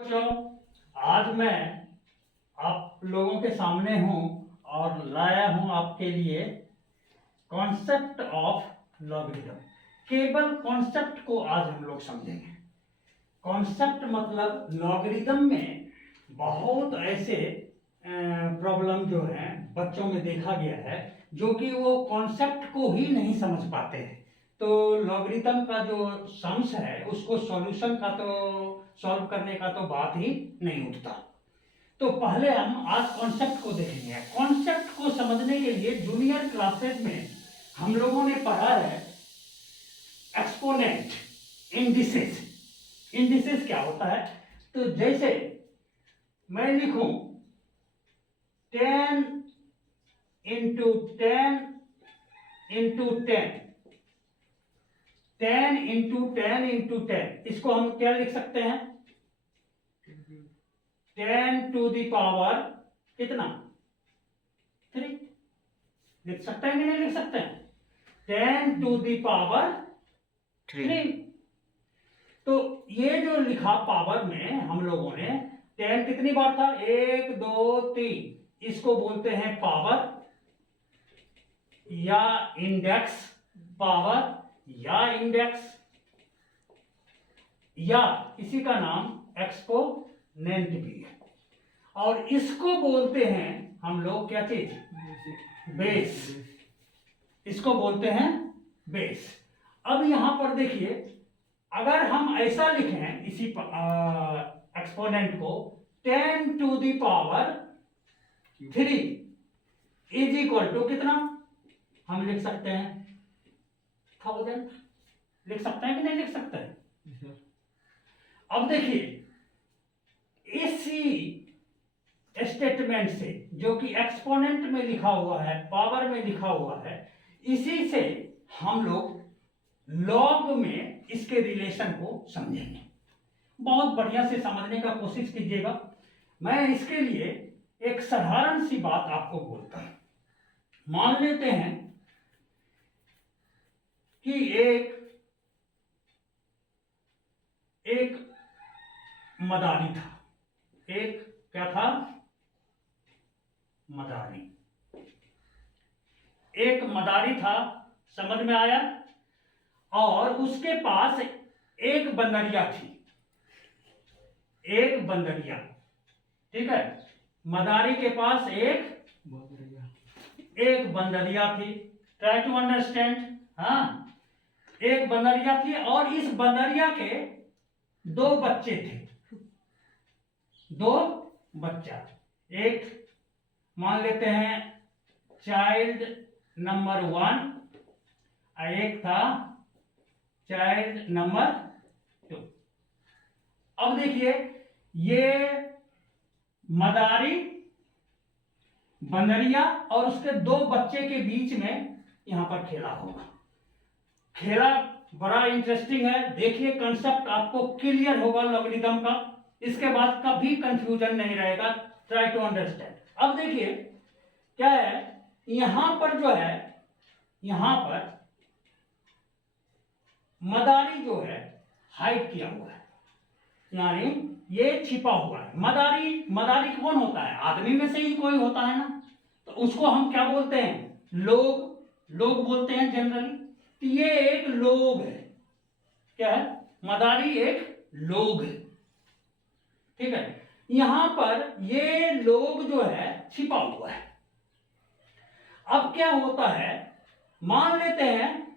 बच्चों, आज मैं आप लोगों के सामने हूं और लाया हूं आपके लिए कॉन्सेप्ट ऑफ लॉगरिथम। केवल कॉन्सेप्ट को आज हम लोग समझेंगे। कॉन्सेप्ट मतलब लॉगरिथम में बहुत ऐसे प्रॉब्लम जो हैं बच्चों में देखा गया है जो कि वो कॉन्सेप्ट को ही नहीं समझ पाते हैं। तो लॉगरिथम का जो सम्स है उसको सॉल्यूशन का तो सॉल्व करने का तो बात ही नहीं उठता। तो पहले हम आज कॉन्सेप्ट को देखेंगे। कॉन्सेप्ट को समझने के लिए जूनियर क्लासेस में हम लोगों ने पढ़ा है एक्सपोनेंट, इंडिसेस। इंडिसेस क्या होता है? तो जैसे मैं लिखूं 10 इंटू 10 इंटू 10, 10 इंटू 10 इंटू 10, इसको हम क्या लिख सकते हैं? 10 टू द पावर कितना? 3 लिख सकते हैं कि नहीं लिख सकते हैं? 10 टू द पावर 3। तो ये जो लिखा पावर में हम लोगों ने 10 कितनी बार था? 1 2 3। इसको बोलते हैं पावर या इंडेक्स पावर या इंडेक्स, या इसी का नाम एक्सपोनेंट भी है। और इसको बोलते हैं हम लोग क्या चीज? बेस। इसको बोलते हैं बेस। अब यहां पर देखिए, अगर हम ऐसा लिखें इसी एक्सपोनेंट को 10 to the power 3 is equal to कितना? हम लिख सकते हैं 1000। लिख सकते हैं कि नहीं लिख सकते हैं? अब देखिए इसी स्टेटमेंट से जो कि एक्सपोनेंट में लिखा हुआ है, पावर में लिखा हुआ है, इसी से हम लोग लॉग में इसके रिलेशन को समझेंगे। बहुत बढ़िया से समझने का कोशिश कीजिएगा। मैं इसके लिए एक साधारण सी बात आपको बोलता हूं। मान लेते हैं कि एक मदारी था। एक क्या था? मदारी। एक मदारी था, समझ में आया? और उसके पास एक बंदरिया थी। एक बंदरिया, ठीक है? मदारी के पास एक बंदरिया थी। Try to understand. हाँ, एक बंदरिया थी और इस बंदरिया के 2 बच्चे थे। 2 बच्चा, एक मान लेते हैं चाइल्ड नंबर 1 और एक था चाइल्ड नंबर 2। अब देखिए, ये मदारी, बंदरिया और उसके 2 बच्चे के बीच में यहां पर खेला होगा। खेला बड़ा इंटरेस्टिंग है। देखिए, कंसेप्ट आपको क्लियर होगा लॉगरिथम का। इसके बाद कभी कंफ्यूजन नहीं रहेगा। Try to understand. अब देखिए क्या है, यहां पर जो है, यहां पर मदारी जो है हाइड किया हुआ है, यानी ये छिपा हुआ है। मदारी, मदारी कौन होता है? आदमी में से ही कोई होता है ना। तो उसको हम क्या बोलते हैं? लोग। लोग बोलते हैं जनरली। तो ये एक लोग है। क्या है? मदारी एक लोग है, ठीक है? यहां पर ये लोग जो है छिपा हुआ है। अब क्या होता है, मान लेते हैं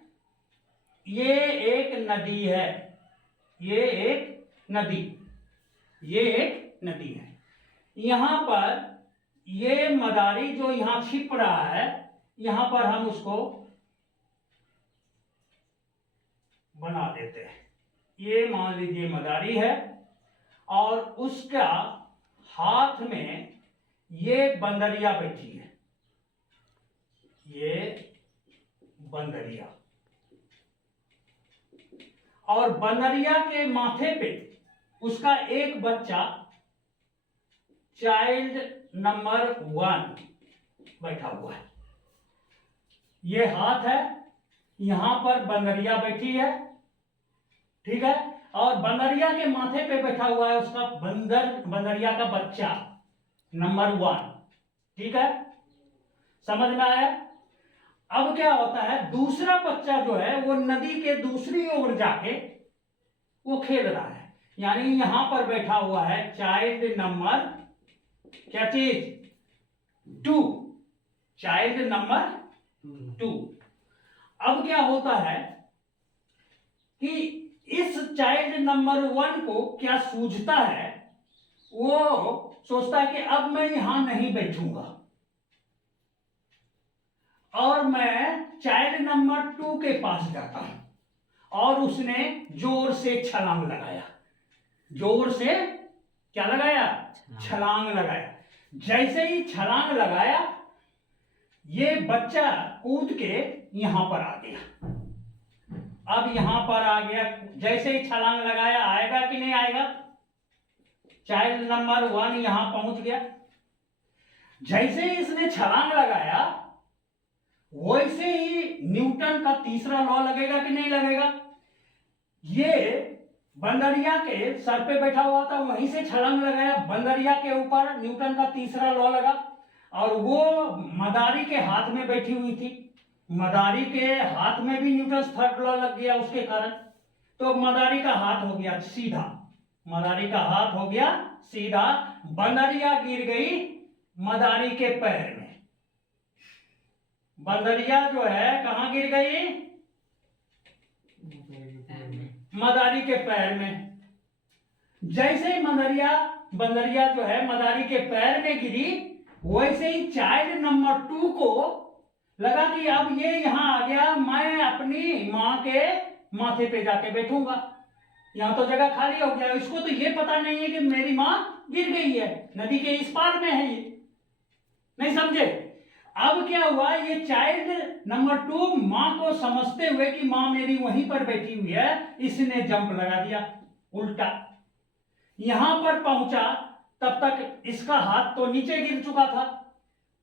ये एक नदी है। ये एक नदी, ये एक नदी है। यहां पर ये मदारी जो यहां छिप रहा है, यहां पर हम उसको बना देते हैं। ये मान लीजिए मदारी है और उसका हाथ में ये बंदरिया बैठी है। ये बंदरिया, और बंदरिया के माथे पे उसका एक बच्चा चाइल्ड नंबर 1 बैठा हुआ है। ये हाथ है, यहां पर बंदरिया बैठी है, ठीक है? और बंदरिया के माथे पे बैठा हुआ है उसका बंदरिया का बच्चा नंबर 1। ठीक है, समझ में आया? अब क्या होता है, दूसरा बच्चा जो है वो नदी के दूसरी ओर जाके वो खेल रहा है, यानी यहां पर बैठा हुआ है चाइल्ड नंबर क्या चीज 2, चाइल्ड नंबर 2। अब क्या होता है कि इस चाइल्ड नंबर 1 को क्या सूझता है, वो सोचता है कि अब मैं यहां नहीं बैठूंगा और मैं चाइल्ड नंबर 2 के पास जाता हूं और उसने जोर से छलांग लगाया। जोर से क्या लगाया? छलांग लगाया। जैसे ही छलांग लगाया ये बच्चा कूद के यहां पर आ गया। अब यहां पर आ गया, जैसे ही छलांग लगाया, आएगा कि नहीं आएगा? चाइल्ड नंबर 1 यहां पहुंच गया। जैसे ही इसने छलांग लगाया वैसे ही न्यूटन का तीसरा लॉ लगेगा कि नहीं लगेगा? ये बंदरिया के सर पे बैठा हुआ था, वहीं से छलांग लगाया, बंदरिया के ऊपर न्यूटन का तीसरा लॉ लगा और वो मदारी के हाथ में बैठी हुई थी, मदारी के हाथ में भी न्यूटन थर्ड लॉ लग गया उसके कारण। तो मदारी का हाथ हो गया सीधा, मदारी का हाथ हो गया सीधा, बंदरिया गिर गई मदारी के पैर में। बंदरिया जो है कहां गिर गई? मदारी के पैर में। जैसे ही बंदरिया जो है मदारी के पैर में गिरी, वैसे ही चाइल्ड नंबर 2 को लगा कि अब ये यहां आ गया, मैं अपनी मां के माथे पे जाके बैठूंगा, यहां तो जगह खाली हो गया। इसको तो ये पता नहीं है कि मेरी मां गिर गई है, नदी के इस पार में है, ये नहीं समझे। अब क्या हुआ, ये चाइल्ड नंबर 2 मां को समझते हुए कि मां मेरी वहीं पर बैठी हुई है, इसने जंप लगा दिया उल्टा। यहां पर पहुंचा तब तक इसका हाथ तो नीचे गिर चुका था,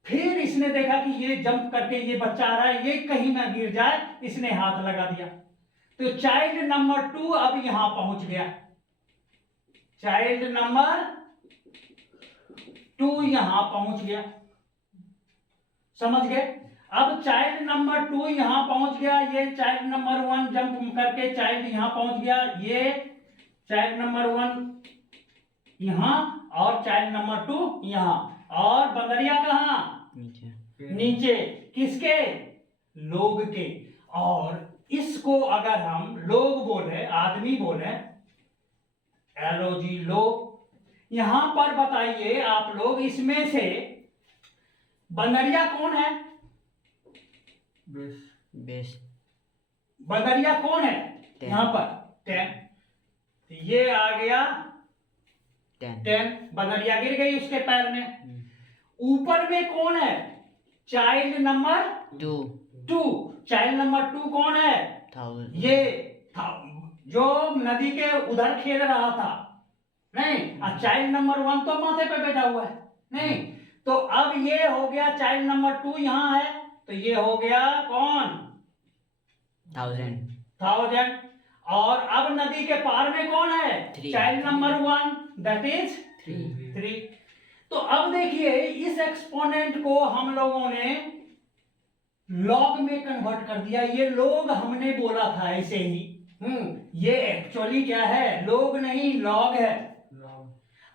फिर इसने देखा कि ये जंप करके ये बच्चा आ रहा है, ये कहीं ना गिर जाए, इसने हाथ लगा दिया। तो चाइल्ड नंबर 2 अब यहां पहुंच गया, चाइल्ड नंबर 2 यहां पहुंच गया, समझ गए? अब चाइल्ड नंबर 2 यहां पहुंच गया, ये चाइल्ड नंबर 1 जंप करके चाइल्ड यहां पहुंच गया, ये चाइल्ड नंबर 1 यहां और चाइल्ड नंबर 2 यहां, और बंदरिया कहां? नीचे। किसके? लोग के। और इसको अगर हम लोग बोले, आदमी बोले, LOG लोग, यहां पर बताइए आप लोग, इसमें से बंदरिया कौन है? बेस। बंदरिया कौन है? यहां पर 10, ये आ गया 10, बंदरिया गिर गई उसके पैर में। ऊपर में कौन है? चाइल्ड नंबर 2, चाइल्ड नंबर 2 कौन है? 1000। ये जो नदी के उधर खेल रहा था, नहीं, चाइल्ड नंबर 1 तो माथे पे बैठा हुआ है, नहीं, तो अब ये हो गया चाइल्ड नंबर 2 यहां है, तो ये हो गया कौन? 1000। और अब नदी के पार में कौन है? Child number 1, that is 3। तो अब देखिए, इस एक्सपोनेंट को हम लोगों ने लॉग में कन्वर्ट कर दिया। ये लोग हमने बोला था ऐसे ही, ये एक्चुअली क्या है? लोग नहीं, लॉग है।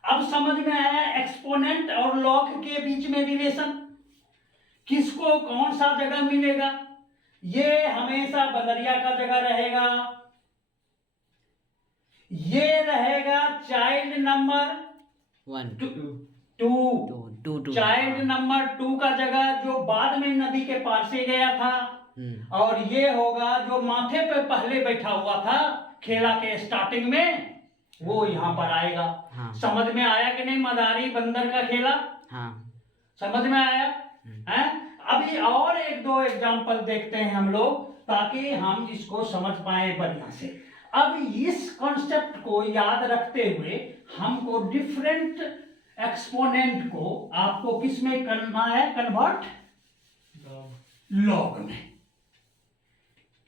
अब समझ में आया एक्सपोनेंट और लॉग के बीच में रिलेशन, किसको कौन सा जगह मिलेगा? ये हमेशा बंदरिया का जगह रहेगा, ये रहेगा चाइल्ड नंबर 2, चाइल्ड नंबर 2 का जगह जो बाद में नदी के पार से गया था, और ये होगा जो माथे पे पहले बैठा हुआ था खेला के स्टार्टिंग में, वो यहां पर आएगा। हाँ। समझ में आया कि नहीं? मदारी बंदर का खेला, हाँ। समझ में आया है? अभी और 1-2 एग्जांपल देखते हैं हम लोग, ताकि हम इसको समझ पाए बढ़िया से। अब इस कॉन्सेप्ट को याद रखते हुए हमको डिफरेंट एक्सपोनेंट को आपको किस में करना है? कन्वर्ट लॉग में।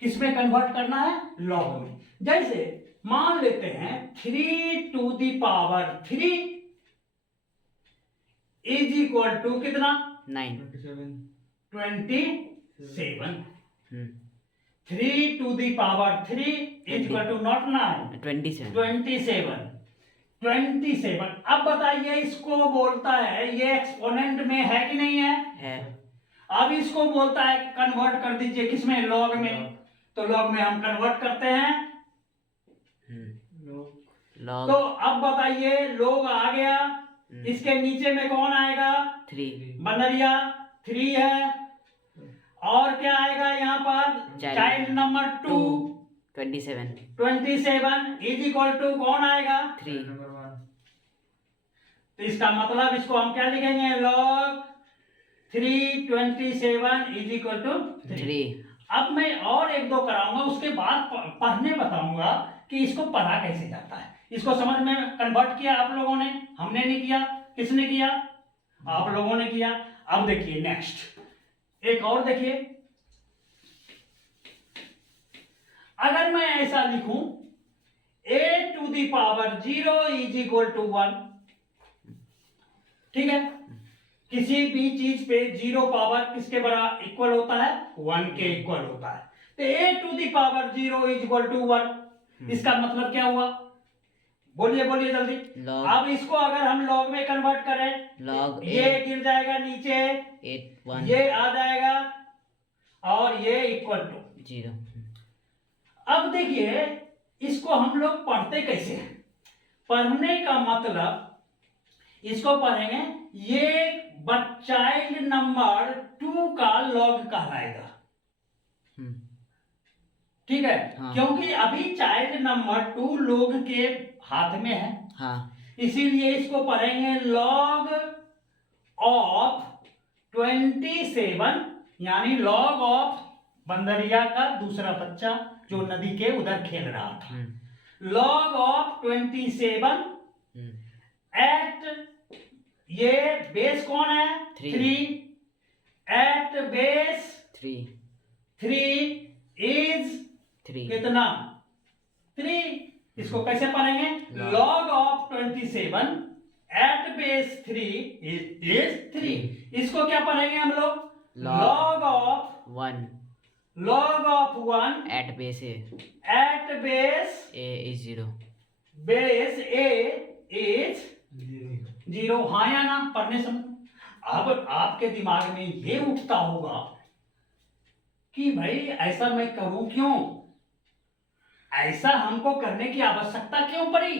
किस में कन्वर्ट करना है? लॉग में। जैसे मान लेते हैं 3 to the power 3 is equal to कितना 9 27। 3 to the power 3 is equal to not 9 27 27। अब बताइए इसको बोलता है ये एक्सपोनेंट में है कि नहीं है? अब इसको बोलता है कि कन्वर्ट कर दीजिए किसमें, लॉग में। तो लॉग में हम कन्वर्ट करते हैं। लॉग तो अब बताइए लॉग आ गया, इसके नीचे में कौन आएगा? 3 बंदरिया 3 है, और क्या आएगा यहाँ पर? Child number 2 27 is equal to कौन आएगा? 3। तो इसका मतलब इसको हम क्या लिखेंगे? Log 327 is equal to 3। अब मैं और एक दो कराऊंगा, उसके बाद पढ़ने बताऊंगा कि इसको पढ़ा कैसे जाता है। इसको समझ में कन्वर्ट किया आप लोगों ने, हमने नहीं किया। किसने किया? आप लोगों ने किया। अब देखिए नेक्स्ट एक और देखिए, अगर मैं ऐसा लिखूं a to the power 0 is equal to 1, ठीक है, किसी भी चीज पे 0 पावर किसके बराबर इक्वल होता है? 1 के इक्वल होता है। तो a to the power 0 is equal to 1, इसका मतलब क्या हुआ? बोलिए बोलिए जल्दी। अब इसको अगर हम लॉग में कन्वर्ट करें, लॉग ये गिर जाएगा नीचे, 8 ये आ जाएगा, और ये इक्वल टू 0। अब देखिए इसको हम लोग पढ़ते कैसे हैं? पढ़ने का मतलब इसको पढ़ेंगे, ये चाइल्ड नंबर 2 का लॉग कहलाएगा, ठीक है? हाँ। क्योंकि अभी चाइल्ड नंबर 2 लोग के हाथ में है, हाँ। इसीलिए इसको पढ़ेंगे लॉग ऑफ 27, यानी लॉग ऑफ बंदरिया का दूसरा बच्चा जो नदी के उधर खेल रहा था। लॉग ऑफ 27 एट, ये बेस कौन है? 3 एट बेस 3 इज 3 कितना? 3। इसको कैसे पढ़ेंगे? Log of 27 at base 3 is 3। इसको क्या पढ़ेंगे हम लोग? Log of 1 at base a is 0। Base a is 0। हाँ या ना? पढ़ने समय अब आपके दिमाग में ये उठता होगा कि भाई ऐसा मैं करूं क्यों, ऐसा हमको करने की आवश्यकता क्यों पड़ी?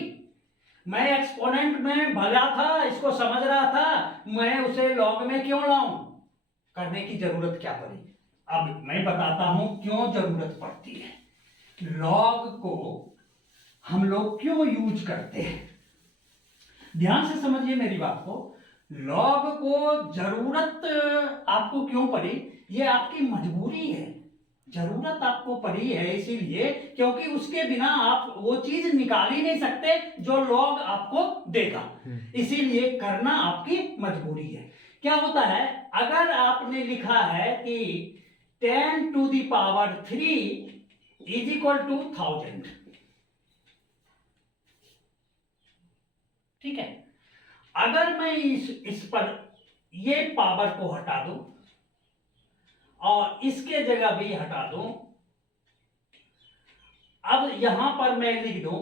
मैं एक्सपोनेंट में भला था, इसको समझ रहा था, मैं उसे लॉग में क्यों लाऊं? करने की जरूरत क्या पड़ी? अब मैं बताता हूं क्यों जरूरत पड़ती है। लॉग को हम लोग क्यों यूज करते हैं, ध्यान से समझिए मेरी बात को। लॉग को जरूरत आपको क्यों पड़ी? ये आपकी मजबूरी है, जरूरत आपको पड़ी है इसीलिए क्योंकि उसके बिना आप वो चीज निकाल ही नहीं सकते जो लॉग आपको देगा, इसीलिए करना आपकी मजबूरी है। क्या होता है, अगर आपने लिखा है कि 10 to the power 3 is equal to 1000, ठीक है, अगर मैं इस पर ये पावर को हटा दूं और इसके जगह भी हटा दूं, अब यहां पर मैं लिख दूं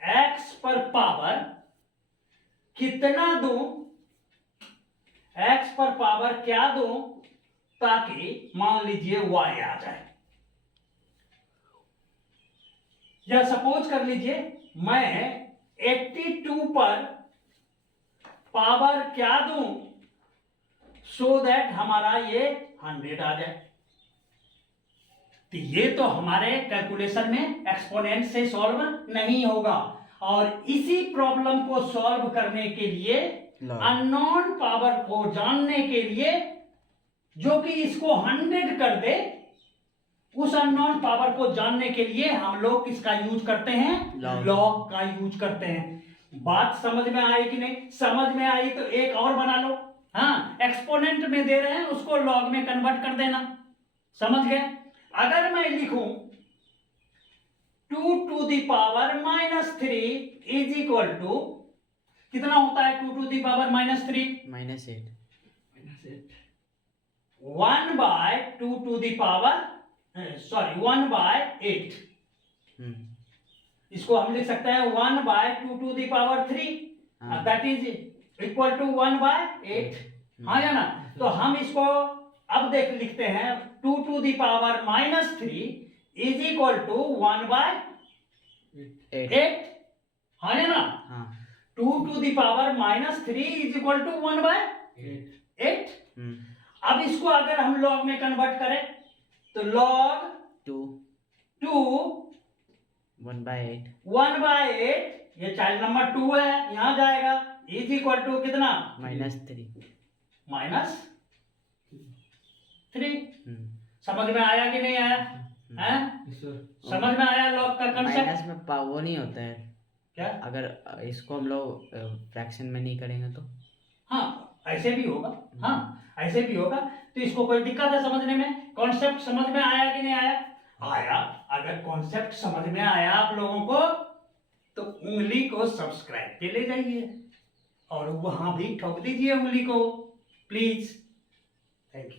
x पर पावर कितना दूं, x पर पावर क्या दूं, ताकि मान लीजिए y आ जाए। या सपोज कर लीजिए मैं 82 पर पावर क्या दूं सो दैट हमारा ये 100 आ जाए। तो ये तो हमारे कैलकुलेशन में एक्सपोनेंट से सॉल्व नहीं होगा, और इसी प्रॉब्लम को सॉल्व करने के लिए अननोन पावर को जानने के लिए जो कि इसको 100 कर दे, उस अननोन पावर को जानने के लिए हम लोग किसका यूज करते हैं? लॉग का यूज करते हैं। बात समझ में आई कि नहीं? समझ में आई तो एक और बना लो। हाँ, एक्सपोनेंट में दे रहे हैं उसको लॉग में कन्वर्ट कर देना, समझ गए? अगर मैं लिखूं 2 2⁻³ इज इक्वल टू कितना होता है 2⁻³ -8 1/8 इसको हम लिख सकते हैं 1/2⁻³ हाँ। दैट इज इक्वल टू 1/8 हाँ या ना। तो हम इसको अब लिखते हैं 2⁻³ इज इक्वल टू 1/8 हाँ या ना। हाँ 2⁻³ इज इक्वल टू 1/8। अब इसको अगर हम लॉग में कन्वर्ट करें तो log 2 2 1/8 1/8 ये चाइल्ड नंबर 2 है यहां जाएगा इज इक्वल टू कितना -3 -3। समझ में आया कि नहीं आया हैं? समझ में आया लॉग का कंसेप्ट। माइनस में वो नहीं होता है क्या अगर इसको हम लोग फ्रैक्शन में नहीं करेंगे तो। हाँ ऐसे भी होगा हाँ ऐसे भी होगा। तो इसको कोई दिक्कत है समझने में? कॉन्सेप्ट समझ में आया कि नहीं आया? आया। अगर कॉन्सेप्ट समझ में आया आप लोगों को तो उंगली को सब्सक्राइब पे ले जाइए और वहां भी ठोक दीजिए उंगली को प्लीज। Thank you.